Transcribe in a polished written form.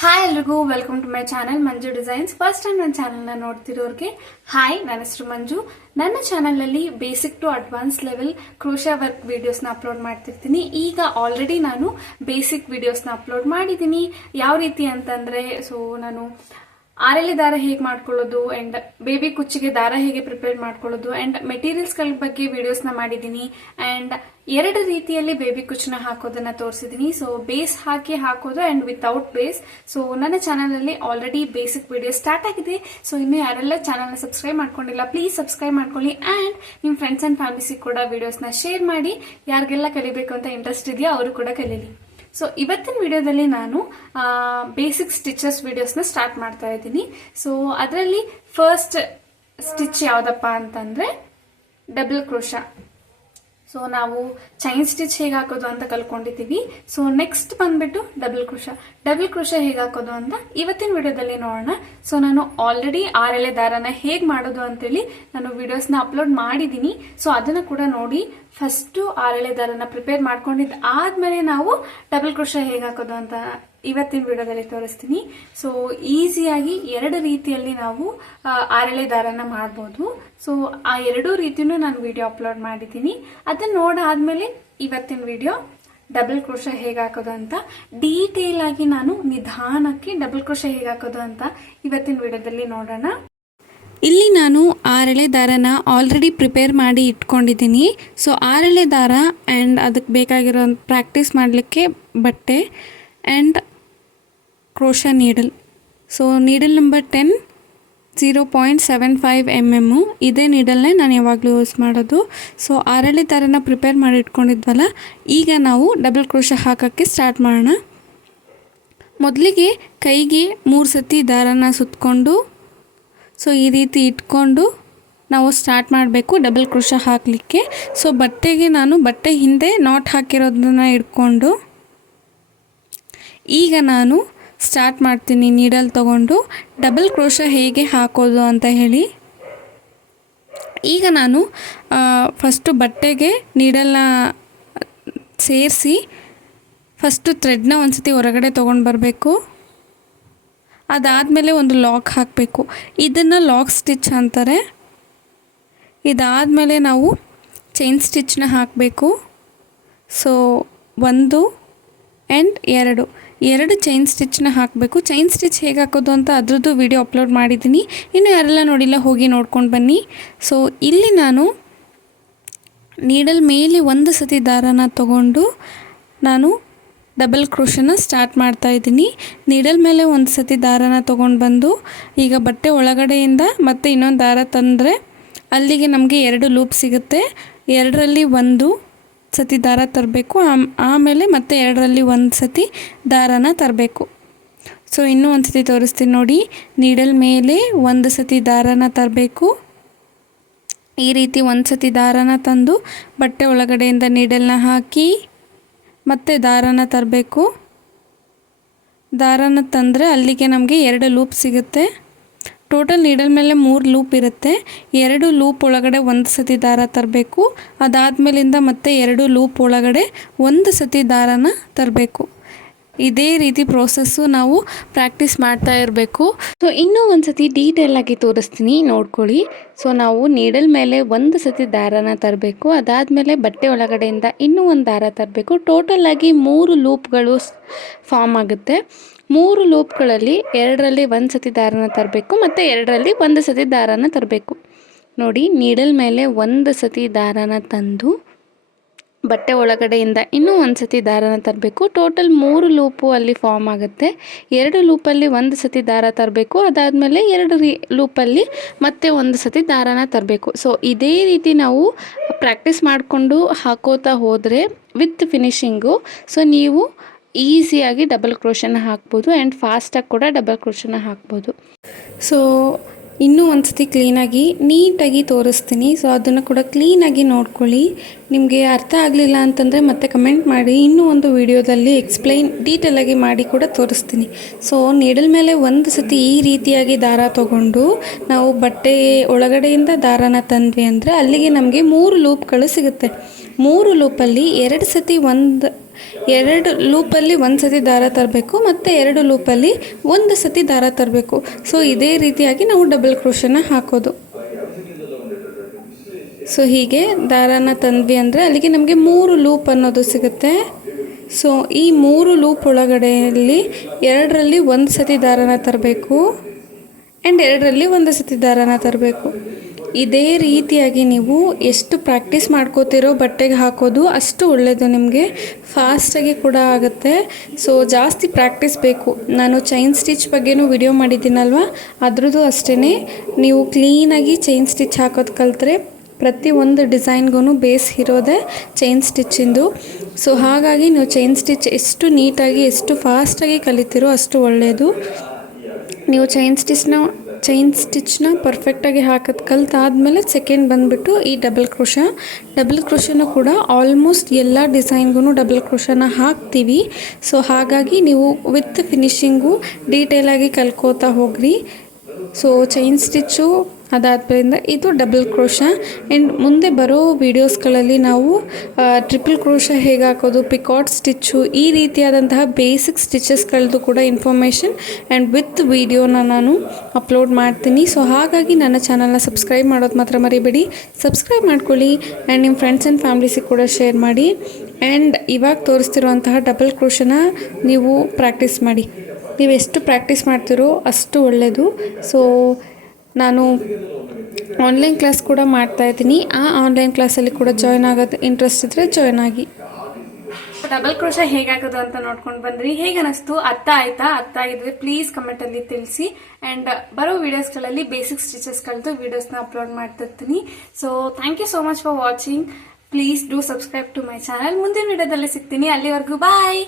Hi ಎಲ್ರಿಗೂ welcome to my channel Manju designs. First time ನನ್ನ ಚಾನಲ್ನ ನೋಡ್ತಿರೋರಿಗೆ ಹಾಯ್, ನನ್ನ ಹೆಸರು ಮಂಜು. ನನ್ನ ಚಾನಲಲ್ಲಿ basic to advance level crochet work ವಿಡಿಯೋಸ್ನ ಅಪ್ಲೋಡ್ ಮಾಡ್ತಿರ್ತೀನಿ. ಈಗ ಆಲ್ರೆಡಿ ನಾನು ಬೇಸಿಕ್ ವಿಡಿಯೋಸ್ನ ಅಪ್ಲೋಡ್ ಮಾಡಿದ್ದೀನಿ. ಯಾವ ರೀತಿ ಅಂತಂದ್ರೆ, ನಾನು ಆರೆಲೆ ದಾರ ಹೇಗೆ ಮಾಡ್ಕೊಳ್ಳೋದು ಅಂಡ್ ಬೇಬಿ ಕುಚ್ಚಿಗೆ ದಾರ ಹೇಗೆ ಪ್ರಿಪೇರ್ ಮಾಡ್ಕೊಳ್ಳೋದು ಅಂಡ್ ಮೆಟೀರಿಯಲ್ಸ್ಗಳ ಬಗ್ಗೆ ವಿಡಿಯೋಸ್ನ ಮಾಡಿದ್ದೀನಿ. ಅಂಡ್ 2 ರೀತಿಯಲ್ಲಿ ಬೇಬಿ ಕುಚ್ಚನ್ನ ಹಾಕೋದನ್ನ ತೋರಿಸಿದ್ದೀನಿ. ಬೇಸ್ ಹಾಕಿ ಹಾಕೋದು ಅಂಡ್ ವಿತೌಟ್ ಬೇಸ್. ನನ್ನ ಚಾನಲ್ ಅಲ್ಲಿ ಆಲ್ರೆಡಿ ಬೇಸಿಕ್ ವಿಡಿಯೋ ಸ್ಟಾರ್ಟ್ ಆಗಿದೆ. ಇನ್ನು ಯಾರೆಲ್ಲ ಚಾನಲ್ನ ಸಬ್ಸ್ಕ್ರೈಬ್ ಮಾಡ್ಕೊಂಡಿಲ್ಲ, ಪ್ಲೀಸ್ ಸಬ್ಸ್ಕ್ರೈಬ್ ಮಾಡ್ಕೊಳ್ಳಿ. ಅಂಡ್ ನಿಮ್ ಫ್ರೆಂಡ್ಸ್ ಅಂಡ್ ಫ್ಯಾಮಿಲಿಸಿಗೆ ಕೂಡ ವಿಡಿಯೋಸ್ನ ಶೇರ್ ಮಾಡಿ. ಯಾರಿಗೆಲ್ಲ ಕಲಿಬೇಕು ಅಂತ ಇಂಟ್ರೆಸ್ಟ್ ಇದೆಯೋ ಅವರು ಕೂಡ ಕಲೀಲಿ. ಇವತ್ತಿನ ವಿಡಿಯೋದಲ್ಲಿ ನಾನು ಬೇಸಿಕ್ ಸ್ಟಿಚಸ್ ವಿಡಿಯೋಸ್ನ ಸ್ಟಾರ್ಟ್ ಮಾಡ್ತಾ ಇದ್ದೀನಿ. ಅದರಲ್ಲಿ ಫಸ್ಟ್ ಸ್ಟಿಚ್ ಯಾವ್ದಪ್ಪ ಅಂತಂದ್ರೆ ಡಬಲ್ ಕ್ರೋಶಾ. ನಾವು ಚೈನ್ ಸ್ಟಿಚ್ ಹೇಗೆ ಹಾಕೋದು ಅಂತ ಕಲ್ಕೊಂಡಿದ್ದೀವಿ. ನೆಕ್ಸ್ಟ್ ಬಂದ್ಬಿಟ್ಟು ಡಬಲ್ ಕ್ರೋಶಾ ಹೇಗೆ ಹಾಕೋದು ಅಂತ ಇವತ್ತಿನ ವಿಡಿಯೋದಲ್ಲಿ ನೋಡೋಣ. ನಾನು ಆಲ್ರೆಡಿ ಆರೆಲೆ ದಾರನ ಹೇಗೆ ಮಾಡೋದು ಅಂತೇಳಿ ನಾನು ವಿಡಿಯೋಸ್ನ ಅಪ್ಲೋಡ್ ಮಾಡಿದ್ದೀನಿ. ಅದನ್ನ ಕೂಡ ನೋಡಿ. ಫಸ್ಟ್ ಆರೆಲೆ ದಾರನ ಪ್ರಿಪೇರ್ ಮಾಡ್ಕೊಂಡಿದ್ದು ಆದ್ಮೇಲೆ ನಾವು ಡಬಲ್ ಕ್ರೋಶಾ ಹೇಗೆ ಹಾಕೋದು ಅಂತ ಇವತ್ತಿನ ವಿಡಿಯೋದಲ್ಲಿ ತೋರಿಸ್ತೀನಿ. ಈಸಿಯಾಗಿ 2 ರೀತಿಯಲ್ಲಿ ನಾವು ಆರೆಲೆ ದಾರನ ಮಾಡ್ಬೋದು. ಆ 2 ರೀತಿನೂ ನಾನು ವಿಡಿಯೋ ಅಪ್ಲೋಡ್ ಮಾಡಿದ್ದೀನಿ. ಅದನ್ನ ನೋಡಾದ್ಮೇಲೆ ಇವತ್ತಿನ ವಿಡಿಯೋ ಡಬಲ್ ಕ್ರೋಶಾ ಹೇಗೆ ಹಾಕೋದು ಅಂತ ಡೀಟೇಲ್ ಆಗಿ ನಾನು ನಿಧಾನಕ್ಕೆ ಡಬಲ್ ಕ್ರೋಶಾ ಹೇಗೆ ಹಾಕೋದು ಅಂತ ಇವತ್ತಿನ ವಿಡಿಯೋದಲ್ಲಿ ನೋಡೋಣ. ಇಲ್ಲಿ ನಾನು ಆರೆಳೆ ದಾರನ ಆಲ್ರೆಡಿ ಪ್ರಿಪೇರ್ ಮಾಡಿ ಇಟ್ಕೊಂಡಿದ್ದೀನಿ. ಆರೆಳೆ ದಾರ ಆ್ಯಂಡ್ ಅದಕ್ಕೆ ಬೇಕಾಗಿರೋ ಪ್ರಾಕ್ಟೀಸ್ ಮಾಡಲಿಕ್ಕೆ ಬಟ್ಟೆ and crochet needle. Needle number 10 0.75 mm ಇದೇ ನೀಡಲ್ನೇ ನಾನು ಯಾವಾಗಲೂ ಯೂಸ್ ಮಾಡೋದು. ಆರೆಳೆ ದಾರನ ಪ್ರಿಪೇರ್ ಮಾಡಿ ಇಟ್ಕೊಂಡಿದ್ವಲ್ಲ, ಈಗ ನಾವು ಡಬಲ್ ಕ್ರೋಶಾ ಹಾಕೋಕ್ಕೆ ಸ್ಟಾರ್ಟ್ ಮಾಡೋಣ. ಮೊದಲಿಗೆ ಕೈಗೆ 3 ಸತಿ ದಾರನ ಸುತ್ತಕೊಂಡು ಈ ರೀತಿ ಇಟ್ಕೊಂಡು ನಾವು ಸ್ಟಾರ್ಟ್ ಮಾಡಬೇಕು ಡಬಲ್ ಕ್ರೋಶಾ ಹಾಕಲಿಕ್ಕೆ. ಬಟ್ಟೆಗೆ ನಾನು ಬಟ್ಟೆ ಹಿಂದೆ ನಾಟ್ ಹಾಕಿರೋದನ್ನ ಇಟ್ಕೊಂಡು ಈಗ ನಾನು ಸ್ಟಾರ್ಟ್ ಮಾಡ್ತೀನಿ ನೀಡಲ್ ತಗೊಂಡು ಡಬಲ್ ಕ್ರೋಶಾ ಹೇಗೆ ಹಾಕೋದು ಅಂತ ಹೇಳಿ. ಈಗ ನಾನು ಫಸ್ಟು ಬಟ್ಟೆಗೆ ನೀಡಲ್ನ ಸೇರಿಸಿ ಫಸ್ಟು ಥ್ರೆಡ್ನ ಒಂದ್ಸತಿ ಹೊರಗಡೆ ತೊಗೊಂಡು ಬರಬೇಕು. ಅದಾದಮೇಲೆ ಒಂದು ಲಾಕ್ ಹಾಕಬೇಕು. ಇದನ್ನು ಲಾಕ್ ಸ್ಟಿಚ್ ಅಂತಾರೆ. ಇದಾದಮೇಲೆ ನಾವು ಚೈನ್ ಸ್ಟಿಚ್ನ ಹಾಕಬೇಕು. 1 ಆ್ಯಂಡ್ 2 ಚೈನ್ ಸ್ಟಿಚ್ನ ಹಾಕಬೇಕು. ಚೈನ್ ಸ್ಟಿಚ್ ಹೇಗೆ ಹಾಕೋದು ಅಂತ ಅದ್ರದ್ದು ವಿಡಿಯೋ ಅಪ್ಲೋಡ್ ಮಾಡಿದ್ದೀನಿ. ಇನ್ನು ಯಾರೆಲ್ಲ ನೋಡಿಲ್ಲ ಹೋಗಿ ನೋಡ್ಕೊಂಡು ಬನ್ನಿ. ಇಲ್ಲಿ ನಾನು ನೀಡಲ್ ಮೇಲೆ 1 ಸತಿ ದಾರನ ತಗೊಂಡು ನಾನು ಡಬಲ್ ಕ್ರೋಶನ ಸ್ಟಾರ್ಟ್ ಮಾಡ್ತಾ ಇದ್ದೀನಿ. ನೀಡಲ್ ಮೇಲೆ 1 ಸತಿ ದಾರನ ತೊಗೊಂಡು ಬಂದು ಈಗ ಬಟ್ಟೆ ಒಳಗಡೆಯಿಂದ ಮತ್ತೆ ಇನ್ನೊಂದು ದಾರ ತಂದರೆ ಅಲ್ಲಿಗೆ ನಮಗೆ 2 ಲೂಪ್ ಸಿಗುತ್ತೆ. 2ರಲ್ಲಿ 1 ಸತಿ ದಾರ ತರಬೇಕು. ಆಮೇಲೆ ಮತ್ತೆ 2ರಲ್ಲಿ 1 ಸತಿ ದಾರನ ತರಬೇಕು. ಇನ್ನೂ ಒಂದು ಸತಿ ತೋರಿಸ್ತೀನಿ ನೋಡಿ. ನೀಡಲ್ ಮೇಲೆ 1 ಸತಿ ದಾರನ ತರಬೇಕು. ಈ ರೀತಿ 1 ಸತಿ ದಾರನ ತಂದು ಬಟ್ಟೆ ಒಳಗಡೆಯಿಂದ ನೀಡಲ್ನ ಹಾಕಿ ಮತ್ತೆ ದಾರನ ತರಬೇಕು. ದಾರನ ತಂದರೆ ಅಲ್ಲಿಗೆ ನಮಗೆ 2 ಲೂಪ್ ಸಿಗುತ್ತೆ. ಟೋಟಲ್ ನೀಡಲ್ ಮೇಲೆ 3 ಲೂಪ್ ಇರುತ್ತೆ. 2 ಲೂಪ್ ಒಳಗಡೆ 1 ಸತಿ ದಾರ ತರಬೇಕು. ಅದಾದಮೇಲಿಂದ ಮತ್ತೆ 2 ಲೂಪ್ ಒಳಗಡೆ 1 ಸತಿ ದಾರನ ತರಬೇಕು. ಇದೇ ರೀತಿ ಪ್ರೋಸೆಸ್ಸು ನಾವು ಪ್ರಾಕ್ಟೀಸ್ ಮಾಡ್ತಾ ಇರಬೇಕು. ಇನ್ನೂ ಒಂದು ಸತಿ ಡೀಟೇಲ್ ಆಗಿ ತೋರಿಸ್ತೀನಿ, ನೋಡ್ಕೊಳ್ಳಿ. ನಾವು ನೀಡಲ್ ಮೇಲೆ 1 ಸತಿ ದಾರನ ತರಬೇಕು. ಅದಾದಮೇಲೆ ಬಟ್ಟೆ ಒಳಗಡೆಯಿಂದ ಇನ್ನೂ 1 ದಾರ ತರಬೇಕು. ಟೋಟಲ್ ಆಗಿ 3 ಲೂಪ್ಗಳು ಫಾರ್ಮ್ ಆಗುತ್ತೆ. 3 ಲೂಪ್ಗಳಲ್ಲಿ 2ರಲ್ಲಿ 1 ಸತಿ ದಾರನ ತರಬೇಕು ಮತ್ತು 2ರಲ್ಲಿ 1 ಸತಿ ದಾರನ ತರಬೇಕು. ನೋಡಿ, ನೀಡಲ್ ಮೇಲೆ 1 ಸತಿ ದಾರನ ತಂದು ಬಟ್ಟೆ ಒಳಗಡೆಯಿಂದ ಇನ್ನೂ 1 ಸತಿ ದಾರನ ತರಬೇಕು. ಟೋಟಲ್ 3 ಲೂಪು ಅಲ್ಲಿ ಫಾರ್ಮ್ ಆಗುತ್ತೆ. 2 ಲೂಪಲ್ಲಿ 1 ಸತಿ ದಾರ ತರಬೇಕು. ಅದಾದಮೇಲೆ 2 ಲೂಪಲ್ಲಿ ಮತ್ತೆ 1 ಸತಿ ದಾರನ ತರಬೇಕು. ಇದೇ ರೀತಿ ನಾವು ಪ್ರಾಕ್ಟೀಸ್ ಮಾಡಿಕೊಂಡು ಹಾಕೋತಾ ಹೋದರೆ ವಿತ್ ಫಿನಿಶಿಂಗು ನೀವು ಈಸಿಯಾಗಿ ಡಬಲ್ ಕ್ರೋಶನ ಹಾಕ್ಬೋದು ಆ್ಯಂಡ್ ಫಾಸ್ಟಾಗಿ ಕೂಡ ಡಬಲ್ ಕ್ರೋಶನ ಹಾಕ್ಬೋದು. ಇನ್ನೂ ಒಂದು ಸತಿ ಕ್ಲೀನಾಗಿ ನೀಟಾಗಿ ತೋರಿಸ್ತೀನಿ. ಅದನ್ನು ಕೂಡ ಕ್ಲೀನಾಗಿ ನೋಡ್ಕೊಳ್ಳಿ. ನಿಮಗೆ ಅರ್ಥ ಆಗಲಿಲ್ಲ ಅಂತಂದರೆ ಮತ್ತೆ ಕಮೆಂಟ್ ಮಾಡಿ. ಇನ್ನೂ ಒಂದು ವಿಡಿಯೋದಲ್ಲಿ ಎಕ್ಸ್ಪ್ಲೈನ್ ಡೀಟೇಲಾಗಿ ಮಾಡಿ ಕೂಡ ತೋರಿಸ್ತೀನಿ. ನೀಡಲ್ ಮೇಲೆ 1 ಸತಿ ಈ ರೀತಿಯಾಗಿ ದಾರ ತಗೊಂಡು ನಾವು ಬಟ್ಟೆ ಒಳಗಡೆಯಿಂದ ದಾರನ ತಂದ್ವಿ ಅಂದರೆ ಅಲ್ಲಿಗೆ ನಮಗೆ 3 ಲೂಪ್ಗಳು ಸಿಗುತ್ತೆ. 3 ಲೂಪಲ್ಲಿ 2 ಸತಿ 1 2 ಲೂಪಲ್ಲಿ ಒಂದು ಸತಿ ದಾರ ತರಬೇಕು ಮತ್ತು 2 ಲೂಪಲ್ಲಿ ಒಂದು ಸತಿ ದಾರ ತರಬೇಕು. ಸೊ ಇದೇ ರೀತಿಯಾಗಿ ನಾವು ಡಬಲ್ ಕ್ರೋಶನ ಹಾಕೋದು. ಸೊ ಹೀಗೆ ದಾರಾನ ತಂದ್ವಿ ಅಂದರೆ ಅಲ್ಲಿಗೆ ನಮಗೆ 3 ಲೂಪ್ ಅನ್ನೋದು ಸಿಗುತ್ತೆ. ಸೊ ಈ 3 ಲೂಪ್ ಒಳಗಡೆಯಲ್ಲಿ 2ರಲ್ಲಿ ಒಂದು ಸತಿ ದಾರಾನ ತರಬೇಕು ಆ್ಯಂಡ್ 2ರಲ್ಲಿ ಒಂದು ಸತಿ ದಾರಾನ ತರಬೇಕು. ಇದೇ ರೀತಿಯಾಗಿ ನೀವು ಎಷ್ಟು ಪ್ರಾಕ್ಟೀಸ್ ಮಾಡ್ಕೋತಿರೋ ಬಟ್ಟೆಗೆ ಹಾಕೋದು ಅಷ್ಟು ಒಳ್ಳೆಯದು, ನಿಮಗೆ ಫಾಸ್ಟಾಗಿ ಕೂಡ ಆಗುತ್ತೆ. ಸೊ ಜಾಸ್ತಿ ಪ್ರಾಕ್ಟೀಸ್ ಬೇಕು. ನಾನು ಚೈನ್ ಸ್ಟಿಚ್ ಬಗ್ಗೆನೂ ವಿಡಿಯೋ ಮಾಡಿದ್ದೀನಲ್ವ, ಅದ್ರದ್ದು ಅಷ್ಟೇ. ನೀವು ಕ್ಲೀನಾಗಿ ಚೈನ್ ಸ್ಟಿಚ್ ಹಾಕೋದು ಕಲಿತ್ರೆ ಪ್ರತಿಯೊಂದು ಡಿಸೈನ್ಗೂ ಬೇಸ್ ಇರೋದೇ ಚೈನ್ ಸ್ಟಿಚ್ಚಿಂದು. ಸೊ ಹಾಗಾಗಿ ನೀವು ಚೈನ್ ಸ್ಟಿಚ್ ಎಷ್ಟು ನೀಟಾಗಿ ಎಷ್ಟು ಫಾಸ್ಟಾಗಿ ಕಲಿತೀರೋ ಅಷ್ಟು ಒಳ್ಳೆಯದು. ನೀವು ಚೈನ್ ಸ್ಟಿಚ್ನ ಪರ್ಫೆಕ್ಟಾಗಿ ಹಾಕೋದು ಕಲಿತಾದ್ಮೇಲೆ ಸೆಕೆಂಡ್ ಬಂದುಬಿಟ್ಟು ಈ ಡಬಲ್ ಕ್ರೋಶನ ಕೂಡ ಆಲ್ಮೋಸ್ಟ್ ಎಲ್ಲ ಡಿಸೈನ್ಗೂ ಡಬಲ್ ಕ್ರೋಶನ ಹಾಕ್ತೀವಿ. ಸೊ ಹಾಗಾಗಿ ನೀವು ವಿತ್ ಫಿನಿಶಿಂಗು ಡೀಟೇಲಾಗಿ ಕಲ್ಕೋತಾ ಹೋಗ್ರಿ. ಸೊ ಚೈನ್ ಸ್ಟಿಚ್ಚು ಅದಾದ್ಮೇಲಿಂದ ಇದು ಡಬಲ್ ಕ್ರೋಶ ಆ್ಯಂಡ್ ಮುಂದೆ ಬರೋ ವೀಡಿಯೋಸ್ಗಳಲ್ಲಿ ನಾವು ಟ್ರಿಪಲ್ ಕ್ರೋಶ ಹೇಗೆ ಹಾಕೋದು, ಪಿಕಾಟ್ ಸ್ಟಿಚ್ಚು, ಈ ರೀತಿಯಾದಂತಹ ಬೇಸಿಕ್ ಸ್ಟಿಚಸ್ಗಳದ್ದು ಕೂಡ ಇನ್ಫಾರ್ಮೇಷನ್ ಆ್ಯಂಡ್ ವಿತ್ ವಿಡಿಯೋನ ನಾನು ಅಪ್ಲೋಡ್ ಮಾಡ್ತೀನಿ. ಸೊ ಹಾಗಾಗಿ ನನ್ನ ಚಾನಲ್ನ ಸಬ್ಸ್ಕ್ರೈಬ್ ಮಾಡೋದು ಮಾತ್ರ ಮರಿಬೇಡಿ. ಸಬ್ಸ್ಕ್ರೈಬ್ ಮಾಡ್ಕೊಳ್ಳಿ ಆ್ಯಂಡ್ ನಿಮ್ಮ ಫ್ರೆಂಡ್ಸ್ ಆ್ಯಂಡ್ ಫ್ಯಾಮಿಲಿಸಿಗೆ ಕೂಡ ಶೇರ್ ಮಾಡಿ. ಆ್ಯಂಡ್ ಇವಾಗ ತೋರಿಸ್ತಿರುವಂತಹ ಡಬಲ್ ಕ್ರೋಶನ ನೀವು ಪ್ರಾಕ್ಟೀಸ್ ಮಾಡಿ. ನೀವು ಎಷ್ಟು ಪ್ರಾಕ್ಟೀಸ್ ಮಾಡ್ತೀರೋ ಅಷ್ಟು ಒಳ್ಳೆಯದು. ಸೊ ನಾನು ಆನ್ಲೈನ್ ಕ್ಲಾಸ್ ಕೂಡ ಮಾಡ್ತಾಯಿದ್ದೀನಿ. ಆ ಆನ್ಲೈನ್ ಕ್ಲಾಸಲ್ಲಿ ಕೂಡ ಜಾಯ್ನ್ ಆಗೋದು ಇಂಟ್ರೆಸ್ಟ್ ಇದ್ದರೆ ಜಾಯ್ನ್ ಆಗಿ. ಡಬಲ್ ಕ್ರೋಶ ಹೇಗಾಗೋದು ಅಂತ ನೋಡ್ಕೊಂಡು ಬಂದ್ರಿ. ಹೇಗೆ ಅನಿಸ್ತು? ಅರ್ಥ ಆಗಿದ್ರೆ ಪ್ಲೀಸ್ ಕಮೆಂಟಲ್ಲಿ ತಿಳಿಸಿ. ಆ್ಯಂಡ್ ಬರೋ ವೀಡಿಯೋಸ್ಗಳಲ್ಲಿ ಬೇಸಿಕ್ ಸ್ಟಿಚಸ್ಗಳದ್ದು ವೀಡಿಯೋಸ್ನ ಅಪ್ಲೋಡ್ ಮಾಡ್ತಿರ್ತೀನಿ. So thank you so much for watching. Please do subscribe to my channel. ಮುಂದಿನ ವಿಡಿಯೋದಲ್ಲಿ ಸಿಗ್ತೀನಿ. ಅಲ್ಲಿವರೆಗೂ ಬಾಯ್.